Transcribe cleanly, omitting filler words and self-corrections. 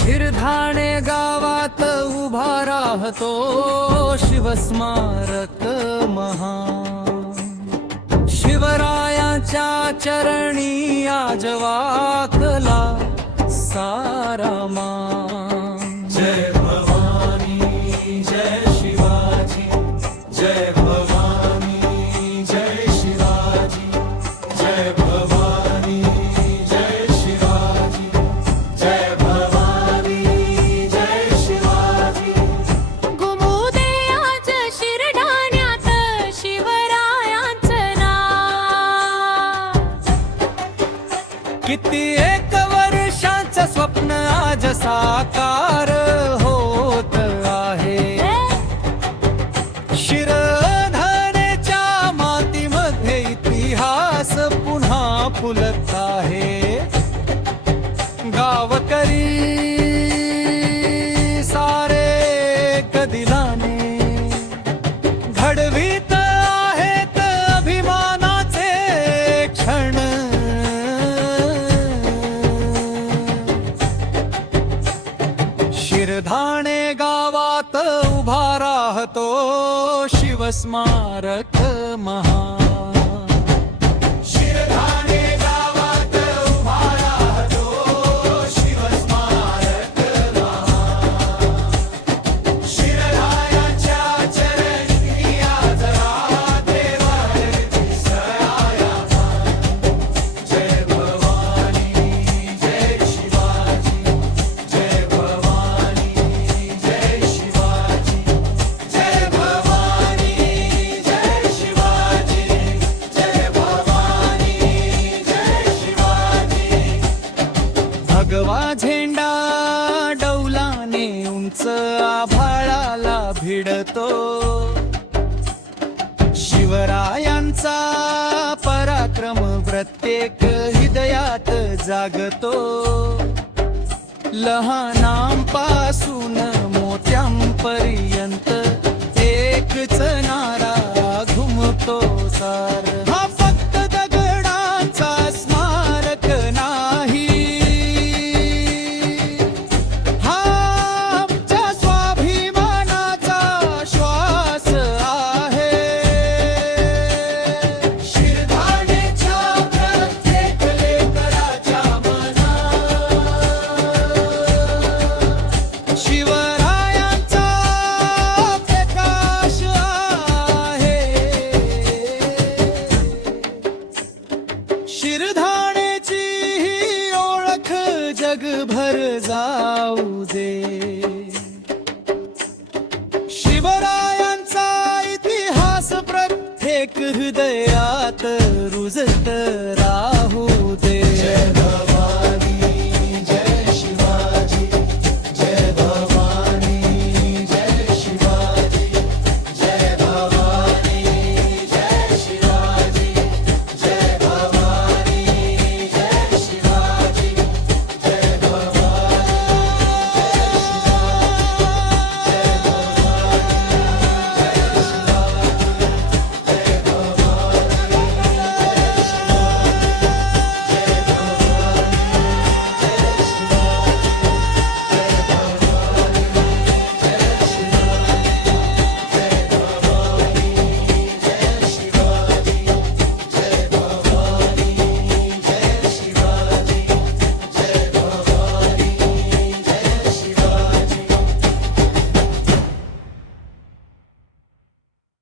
शिरधाणे गावात उभा राहतो शिवस्मारक महान। शिवरायाच्या चरणी आज वाकला सारा मान। जय भवानी जय शिवाजी, जय भवानी जय शिवाजी, जय भवानी जय शिवाजी, जय भवानी जय शिवाजी। घुमूदे आज शिरढाण्यात शिवरायांचं नाव। किती एक वर्षाचं स्वप्न आज साकार होत आहे। शिरधाण्याच्या मातीमध्ये इतिहास पुन्हा फुलत आहे। गावकरी सारे कदिलाने घडवीत आहेत अभिमानाचे क्षण। शिरधाणे गावात उभा राहतो शिवस्मारक महान। शिरधाणे गावात उभा राहतो शिवस्मारक महान। शिररायाच्या चरणी आज राहते वारकरी सयायामान। जय भवानी जय शिवाजी, जय भवानी जय शिवाजी, जय भवानी जय शिवाजी, जय भवानी जय शिवाजी। भगवा झेंडा डौलाने उंच आभाळाला भिडतो। शिवरायांचा पराक्रम प्रत्येक हृदयात जागतो। लहानांपासून मोठ्यांपर्यंत एकच नारा घुमतो सार। हा फक्त दगडांचा स्मारक नाही, हा आमच्या स्वाभिमानाचा श्वास आहे। शिरधाण्याच्या प्रत्येक लेकराच्या मनात शिवरायांचा प्रकाश आहे। शिरधाण्याची ही ओळख जगभर जाऊ दे। शिवरायांचा इतिहास प्रत्येक हृदयात रुजत